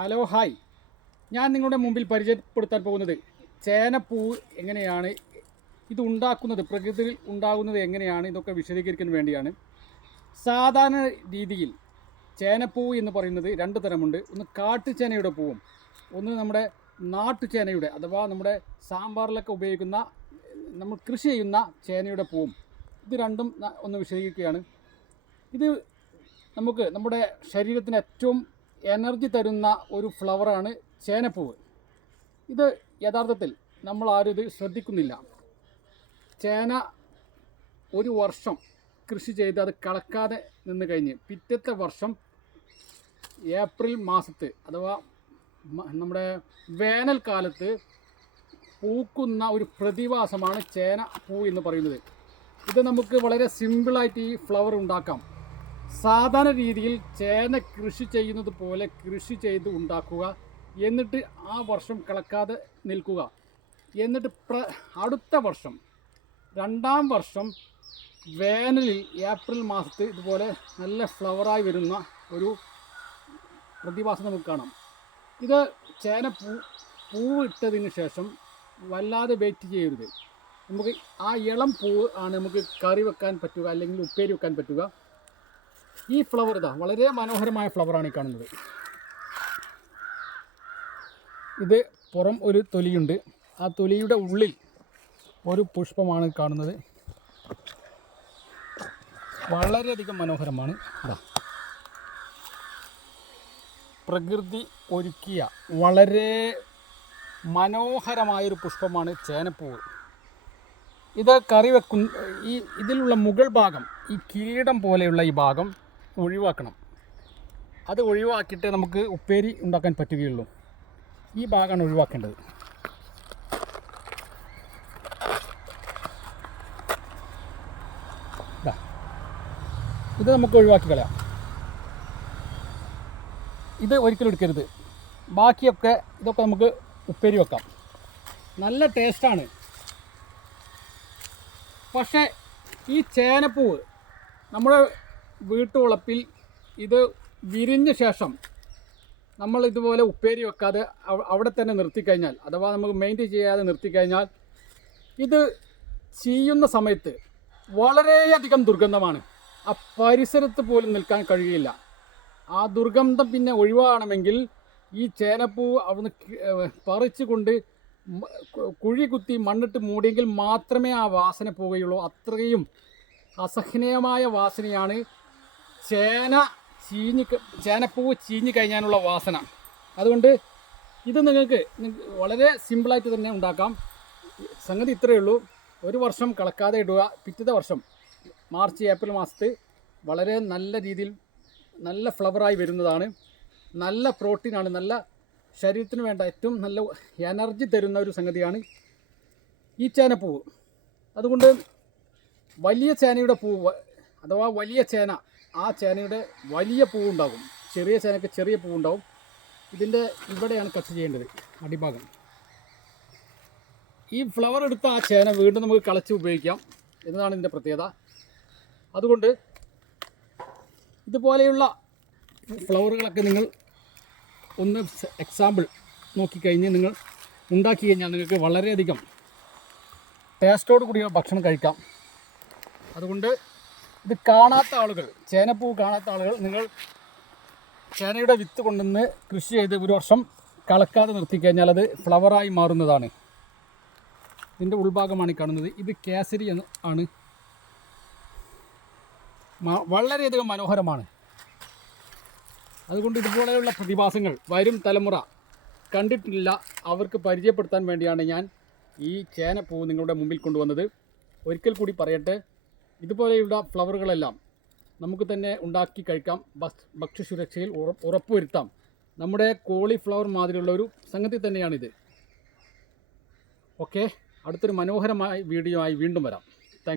Hello hi, ഞാൻ നിങ്ങളുടെ മുമ്പിൽ പരിചയപ്പെടുത്താൻ പോകുന്നത് ചേനപ്പൂവ് എങ്ങനെയാണ് ഇത് ഉണ്ടാക്കുന്നത്, പ്രകൃതിയിൽ ഉണ്ടാകുന്നത് എങ്ങനെയാണ്, ഇതൊക്കെ വിശദീകരിക്കാൻ വേണ്ടിയാണ്. സാധാരണ രീതിയിൽ ചേനപ്പൂവ് എന്ന് പറയുന്നത് രണ്ട് തരമുണ്ട്. ഒന്ന് കാട്ടുചേനയുടെ പൂവും, ഒന്ന് നമ്മുടെ നാട്ടുചേനയുടെ അഥവാ നമ്മുടെ സാമ്പാറിലൊക്കെ ഉപയോഗിക്കുന്ന നമ്മൾ കൃഷി ചെയ്യുന്ന ചേനയുടെ പൂവും. ഇത് രണ്ടും ഒന്ന് വിശദീകരിക്കുകയാണ്. ഇത് നമുക്ക് നമ്മുടെ ശരീരത്തിന് ഏറ്റവും എനർജി തരുന്ന ഒരു ഫ്ലവറാണ് ചേനപ്പൂവ്. ഇത് യഥാർത്ഥത്തിൽ നമ്മൾ ആരും ഇത് ശ്രദ്ധിക്കുന്നില്ല. ചേന ഒരു വർഷം കൃഷി ചെയ്ത് അത് കളക്കാതെ നിന്ന് കഴിഞ്ഞ് പിറ്റത്തെ വർഷം ഏപ്രിൽ മാസത്ത് അഥവാ നമ്മുടെ വേനൽക്കാലത്ത് പൂക്കുന്ന ഒരു പ്രതിഭാസമാണ് ചേന പൂ എന്ന് പറയുന്നത്. ഇത് നമുക്ക് വളരെ സിമ്പിളായിട്ട് ഈ ഫ്ലവർ ഉണ്ടാക്കാം. സാധാരണ രീതിയിൽ ചേന കൃഷി ചെയ്യുന്നത് പോലെ കൃഷി ചെയ്ത് ഉണ്ടാക്കുക, എന്നിട്ട് ആ വർഷം കളക്കാതെ നിൽക്കുക, എന്നിട്ട് അടുത്ത വർഷം രണ്ടാം വർഷം വേനലിൽ ഏപ്രിൽ മാസത്ത് ഇതുപോലെ നല്ല ഫ്ലവറായി വരുന്ന ഒരു പ്രതിഭാസം നമുക്ക് കാണാം. ഇത് ചേന പൂവ് ഇട്ടതിന് ശേഷം വല്ലാതെ വെയിറ്റ് ചെയ്യരുത്. നമുക്ക് ആ ഇളം പൂവ് ആണ് നമുക്ക് കറി വെക്കാൻ പറ്റുക, അല്ലെങ്കിൽ ഉപ്പേരി വെക്കാൻ പറ്റുക. ഈ ഫ്ലവർ ഇതാ വളരെ മനോഹരമായ ഫ്ലവറാണ് ഈ കാണുന്നത്. ഇത് പുറം ഒരു തൊലിയുണ്ട്, ആ തൊലിയുടെ ഉള്ളിൽ ഒരു പുഷ്പമാണ് കാണുന്നത്. വളരെയധികം മനോഹരമാണ്. പ്രകൃതി ഒരുക്കിയ വളരെ മനോഹരമായൊരു പുഷ്പമാണ് ചേനപ്പൂവ്. ഇത് കറി ഇതിലുള്ള മുകൾ ഭാഗം, ഈ കിരീടം പോലെയുള്ള ഈ ഭാഗം ഒഴിവാക്കണം. അത് ഒഴിവാക്കിയിട്ട് നമുക്ക് ഉപ്പേരി ഉണ്ടാക്കാൻ പറ്റുകയുള്ളൂ. ഈ ഭാഗമാണ് ഒഴിവാക്കേണ്ടത്. ഇത് നമുക്ക് ഒഴിവാക്കി കളയാം. ഇത് ഒരിക്കലും എടുക്കരുത്. ബാക്കിയൊക്കെ ഇതൊക്കെ നമുക്ക് ഉപ്പേരി വെക്കാം. നല്ല ടേസ്റ്റാണ്. പക്ഷേ ഈ ചേനപ്പൂവ് നമ്മുടെ വീട്ടുവളപ്പിൽ ഇത് വിരിഞ്ഞ ശേഷം നമ്മൾ ഇതുപോലെ ഉപ്പേരി വെക്കാതെ അവിടെ തന്നെ നിർത്തിക്കഴിഞ്ഞാൽ, അഥവാ നമുക്ക് മെയിൻറ്റെയിൻ ചെയ്യാതെ നിർത്തിക്കഴിഞ്ഞാൽ, ഇത് ചെയ്യുന്ന സമയത്ത് വളരെയധികം ദുർഗന്ധമാണ്. ആ പരിസരത്ത് പോലും നിൽക്കാൻ കഴിയില്ല. ആ ദുർഗന്ധം പിന്നെ ഒഴിവാകണമെങ്കിൽ ഈ ചേനപ്പൂവ് അവിടുന്ന് പറിച്ചു കൊണ്ട് കുഴി കുത്തി മണ്ണിട്ട് മൂടിയെങ്കിൽ മാത്രമേ ആ വാസന പോവുകയുള്ളൂ. അത്രയും അസഹനീയമായ വാസനയാണ് ചേനപ്പൂവ് ചീഞ്ഞ് കഴിഞ്ഞാലുള്ള വാസന. അതുകൊണ്ട് ഇത് നിങ്ങൾക്ക് വളരെ സിമ്പിളായിട്ട് തന്നെ ഉണ്ടാക്കാം. സംഗതി ഇത്രയേ ഉള്ളൂ. ഒരു വർഷം കളക്കാതെ ഇടുക. പിറ്റത്തെ വർഷം മാർച്ച് ഏപ്രിൽ മാസത്ത് വളരെ നല്ല രീതിയിൽ നല്ല ഫ്ലവറായി വരുന്നതാണ്. നല്ല പ്രോട്ടീനാണ്, നല്ല ശരീരത്തിന് വേണ്ട ഏറ്റവും നല്ല എനർജി തരുന്ന ഒരു സംഗതിയാണ് ഈ ചേനപ്പൂവ്. അതുകൊണ്ട് വലിയ ചേനയുടെ പൂവ് അഥവാ വലിയ ചേന, ആ ചേനയുടെ വലിയ പൂവുണ്ടാകും. ചെറിയ ചേനയ്ക്ക് ചെറിയ പൂവുണ്ടാകും. ഇതിൻ്റെ ഇവിടെയാണ് കട്ട് ചെയ്യേണ്ടത്, അടിഭാഗം. ഈ ഫ്ലവർ എടുത്ത ആ ചേന വീണ്ടും നമുക്ക് കളച്ച് ഉപയോഗിക്കാം എന്നതാണ് ഇതിൻ്റെ പ്രത്യേകത. അതുകൊണ്ട് ഇതുപോലെയുള്ള ഫ്ലവറുകളൊക്കെ നിങ്ങൾ ഒന്ന് എക്സാമ്പിൾ നോക്കിക്കഴിഞ്ഞ് നിങ്ങൾ ഉണ്ടാക്കി കഴിഞ്ഞാൽ നിങ്ങൾക്ക് വളരെയധികം ടേസ്റ്റോട് കൂടിയ ഭക്ഷണം കഴിക്കാം. അതുകൊണ്ട് ഇത് കാണാത്ത ആളുകൾ, ചേനപ്പൂവ് കാണാത്ത ആളുകൾ, നിങ്ങൾ ചേനയുടെ വിത്ത് കൊണ്ടുവന്ന് കൃഷി ചെയ്ത് ഒരു വർഷം കളക്കാതെ നിർത്തിക്കഴിഞ്ഞാൽ അത് ഫ്ലവറായി മാറുന്നതാണ്. ഇതിൻ്റെ ഉൾഭാഗമാണ് ഈ കാണുന്നത്. ഇത് കേസരി ആണ്. വളരെയധികം മനോഹരമാണ്. അതുകൊണ്ട് ഇതുപോലെയുള്ള പ്രതിഭാസങ്ങൾ വരും തലമുറ കണ്ടിട്ടില്ല, അവർക്ക് പരിചയപ്പെടുത്താൻ വേണ്ടിയാണ് ഞാൻ ഈ ചേനപ്പൂവ് നിങ്ങളുടെ മുമ്പിൽ കൊണ്ടുവന്നത്. ഒരിക്കൽ കൂടി പറയട്ടെ, ഇതുപോലെയുള്ള ഫ്ലവറുകളെല്ലാം നമുക്ക് തന്നെ ഉണ്ടാക്കി കഴിക്കാം. ഭക്ഷ്യസുരക്ഷയിൽ ഉറപ്പുവരുത്താം. നമ്മുടെ കോളിഫ്ലവർ മാതിരിയുള്ള ഒരു സംഗതി തന്നെയാണിത്. ഓക്കെ, അടുത്തൊരു മനോഹരമായ വീഡിയോ ആയി വീണ്ടും വരാം.